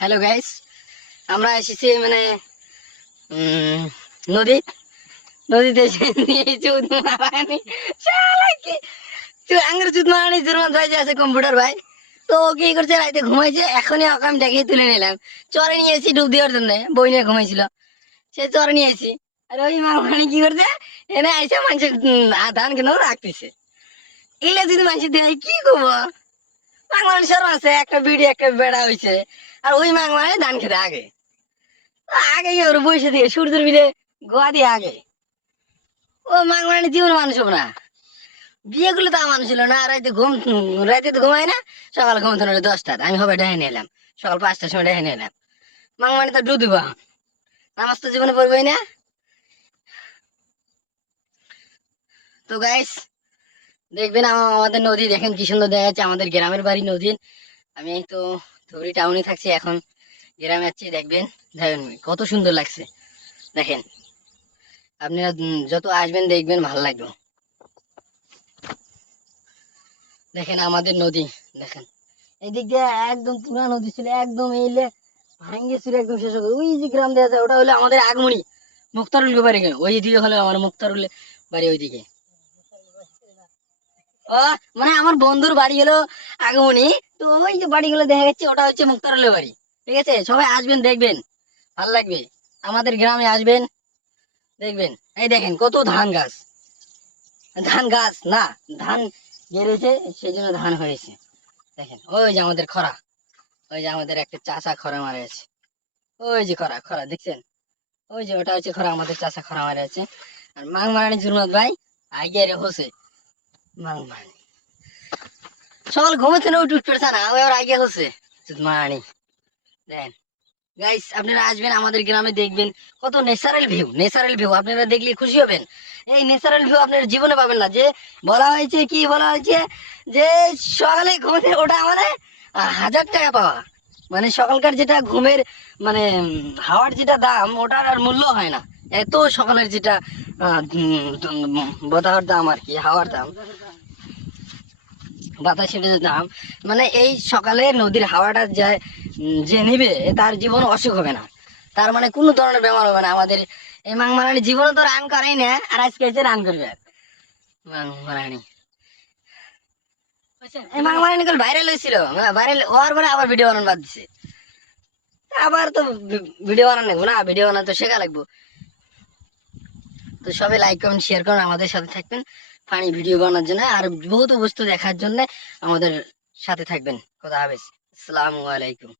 Hello guys, আমরা এসেছি মানে নদী নদীতে চুদ মারানি শালাকে আঙ্গুর চুদ মারানি জুরমান ভাই যে আছে কম্পিউটার ভাই, তো ও কি করছে রাইতে ঘুমাইছে। এখনই আমি ডেকে তুলে নিলাম, চরে নিয়ে এসেছি ডুব দেওয়ার জন্য। বই নিয়ে ঘুমাইছিল, সে চরে নিয়ে এসেছি। আর ওই মামানি কি করছে, এনে আইসা মানুষের ধান কেন রাখতেছে। এলে যদি মানুষ দেয় কি করবো, মাংমানি সর আছে একটা বিড়ি একটা বেড়া হয়েছে। আর ওই মাংমানি ধান খেতে আগে আগে ওর বসে দিয়ে সূর্যের বিলে গোয়া দিয়ে আগে ও মাংমানি জীবন মানুষ হবো না। বিয়ে গুলো তো মানুষ ছিল না। রাইতে তো ঘুমাই না, সকাল ঘুমতো না 10টার। আমি হবে ডেহে নিলাম, সকাল 5টার সময় ডেহে নিলাম। মাংমানি তো ডুব দিব, নামাজ তো জীবনে পড়বোই না। তো গাইস দেখবেন আমাদের নদী দেখেন কি সুন্দর দেখা যাচ্ছে। আমাদের গ্রামের বাড়ি নদীর। আমি তো ধুবড়ি টাউনে থাকছি, এখন গ্রামে যাচ্ছি। দেখবেন দেখেন কত সুন্দর লাগছে। দেখেন আপনারা যত আসবেন দেখবেন ভালো লাগবে। দেখেন আমাদের নদী, দেখেন এই দিক দিয়ে একদম পুরা নদী ছিল, একদম এইলে ভাঙ্গে ছিল একদম শেষ হবে। ওই যে গ্রাম দেওয়া যায় ওটা হলো আমাদের আগমনি মুক্তারুল বাড়ি। ওই দিকে হলো আমার মুক্তারুল বাড়ি ওইদিকে। ও মানে আমার বন্ধুর বাড়ি হলো আগমনি, তো ওই যে বাড়িগুলো দেখা যাচ্ছে ওটা হচ্ছে মুক্তারুলের বাড়ি। ঠিক আছে, সবাই আসবেন দেখবেন ভালো লাগবে। আমাদের গ্রামে আসবেন দেখবেন। এই দেখেন কত ধান গাছ, ধান গাছ না ধান গেড়েছে সেই জন্য ধান হয়েছে। দেখেন ওই যে আমাদের খরা, ওই যে আমাদের একটা চাষা খরা মারা আছে। ওই যে খরা খরা দেখছেন, ওই যে ওটা হচ্ছে খরা, আমাদের চাষা খরা মারা আছে। আর মাং মারানি জুরমাত ভাই আগে রে হোসে মাং মারানি সকাল ঘুমাচ্ছে না, উঠ পেড়ছে না, ওই ওর আগে হচ্ছে মারানি। দেখেন গাইস আপনারা আসবেন আমাদের গ্রামে, দেখবেন কত ন্যাচারাল ভিউ। ন্যাচারাল ভিউ আপনারা দেখলে খুশি হবেন। এই ন্যাচারাল ভিউ আপনারা জীবনে পাবেন না। যে বলা হয়েছে কি বলা হয়েছে যে সকালে ঘুমে ওটা মানে 1000 টাকা পাওয়া, মানে সকালকার যেটা ঘুমের মানে হাওয়ার যেটা দাম ওটার আর মূল্য হয় না। এত সকালের যেটা বাতাসের দাম আর কি, হাওয়ার দাম বাতাসের দাম, মানে এই সকালে নদীর হাওয়াটা যায় যে নিবে তার জীবন অসুখ হবে না, তার মানে কোনো ধরনের বেমার হবে না। আমাদের এই মাংমারানি জীবনে তো রান করেই না, আর আজকে এসে রান করবে আর মাংমারানি। এই মাংমারানি কাল ভাইরাল হয়েছিল, ভাইরাল হওয়ার পরে আবার ভিডিও বানানো বাদ দিছে। আবার তো ভিডিও বানানো লাগবো না, ভিডিও বানানো তো শেখা লাগবো। তো সবাই লাইক কমেন্ট শেয়ার করুন, আমাদের সাথে থাকবেন ফানি ভিডিও বানানোর জন্য আর বহুত বস্তু দেখার জন্য আমাদের সাথে থাকবেন। খোদা হাফেজ, আসসালামু আলাইকুম।